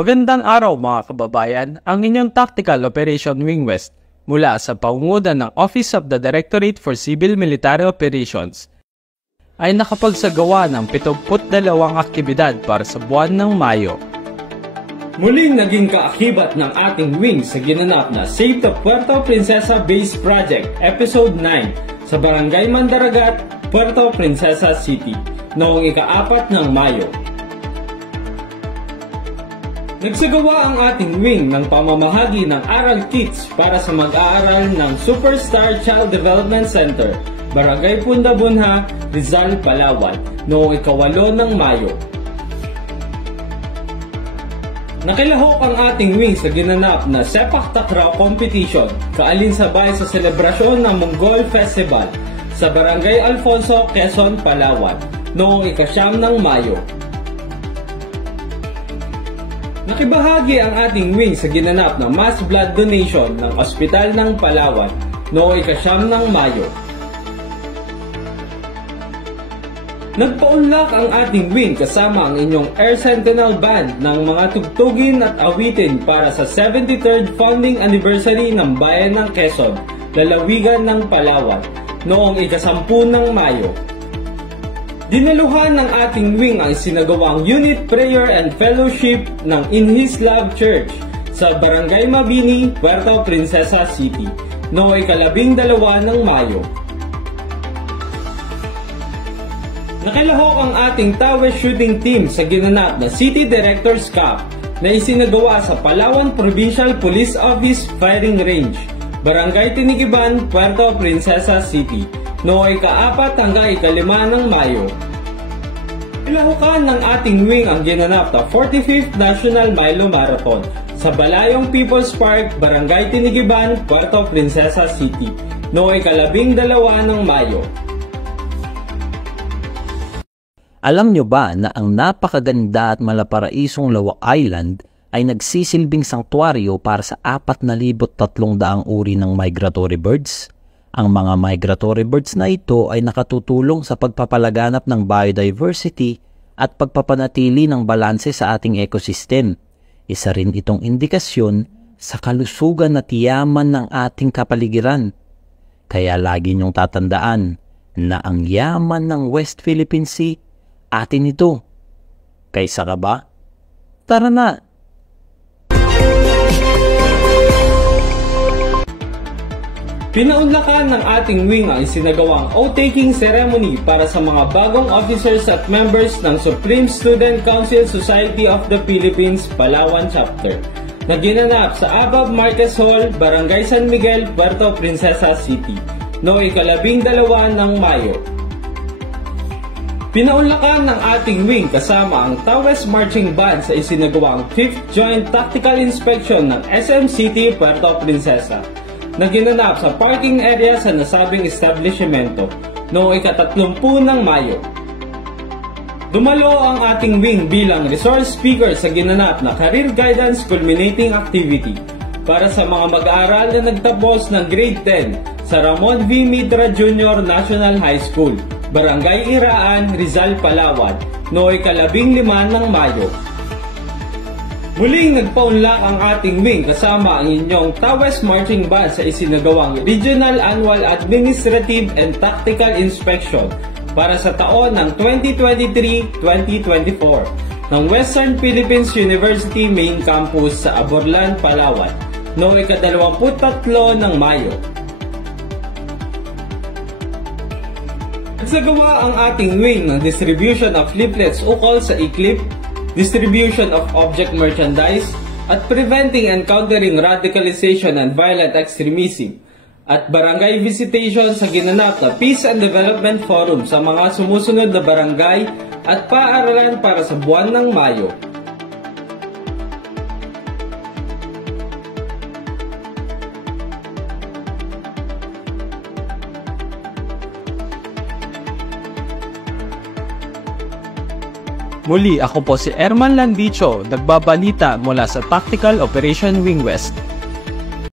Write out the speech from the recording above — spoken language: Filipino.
Magandang araw mga kababayan, ang inyong Tactical Operation Wing West mula sa pangunguna ng Office of the Directorate for Civil Military Operations ay nakapagsagawa ng 72 aktibidad para sa buwan ng Mayo. Muling naging kaakibat ng ating wing sa ginanap na Save the Puerto Princesa Base Project Episode 9 sa Barangay Mandaragat, Puerto Princesa City noong ika-4 ng Mayo. Nagsagawa ang ating wing ng pamamahagi ng aral kits para sa mag-aaral ng Superstar Child Development Center, Barangay Punda Bunha, Rizal, Palawan, noong ika-8 ng Mayo. Nakilahok ang ating wing sa ginanap na Sepak Takraw Competition, kaalinsabay sa selebrasyon ng Mongol Festival sa Barangay Alfonso, Quezon, Palawan, noong ika-9 ng Mayo. Nakibahagi ang ating wing sa ginanap na mass blood donation ng Ospital ng Palawan noong ika-9 ng Mayo. Nagpaunlak ang ating wing kasama ang inyong Air Sentinel Band ng mga tugtugin at awitin para sa 73rd Founding Anniversary ng Bayan ng Quezon, lalawigan ng Palawan, noong ika-10 ng Mayo. Dinaluhan ng ating wing ang sinagawang Unit Prayer and Fellowship ng In His Love Church sa Barangay Mabini, Puerto Princesa City, noong ika-12 ng Mayo. Nakilahok ang ating Tawe Shooting Team sa ginanap na City Directors Cup na isinagawa sa Palawan Provincial Police Office Firing Range, Barangay Tinigiban, Puerto Princesa City, noong ika-4 hanggang ika-5 ng Mayo. Nilahukan ng ating wing ang ginanap na 45th National Milo Marathon sa Balayong People's Park, Barangay Tinigiban, Puerto Princesa City, noong ika-12 ng Mayo. Alam nyo ba na ang napakaganda at malaparaisong Lawak Island ay nagsisilbing sanktuaryo para sa 4,300 uri ng migratory birds? Ang mga migratory birds na ito ay nakatutulong sa pagpapalaganap ng biodiversity at pagpapanatili ng balanse sa ating ecosystem. Isa rin itong indikasyon sa kalusugan at yaman ng ating kapaligiran. Kaya lagi niyong tatandaan na ang yaman ng West Philippine Sea, atin ito. Kaysa ka ba? Tara na! Pinaunlakan ng ating wing ang isinagawang oath-taking ceremony para sa mga bagong officers at members ng Supreme Student Council Society of the Philippines, Palawan Chapter, na ginanap sa Abab Marquez Hall, Barangay San Miguel, Puerto Princesa City, noong ika-12 ng Mayo. Pinaunlakan ng ating wing kasama ang Tawes Marching Band sa isinagawang 5th Joint Tactical Inspection ng SM City, Puerto Princesa, na ginanap sa parking area sa nasabing establishmento noong ika-30 ng Mayo. Dumalo ang ating wing bilang resource speaker sa ginanap na Career Guidance Culminating Activity para sa mga mag-aaral na nagtapos ng Grade 10 sa Ramon V. Midra Jr. National High School, Barangay Iraan, Rizal, Palawan, noong ika-15 ng Mayo. Muling nagpaunlak ang ating wing kasama ang inyong Tawes Marching Band sa isinagawang Regional Annual Administrative and Tactical Inspection para sa taon ng 2023-2024 ng Western Philippines University Main Campus sa Aborlan, Palawan, noong ika-23 ng Mayo. Nagsagawa ang ating wing ng distribution of leaflets ukol sa ICLIP, distribution of object merchandise, at preventing and countering radicalization and violent extremism, at barangay visitation sa ginanap na Peace and Development Forum sa mga sumusunod na barangay at paaralan para sa buwan ng Mayo. Muli, ako po si Erman Landicho, nagbabalita mula sa Tactical Operation Wing West.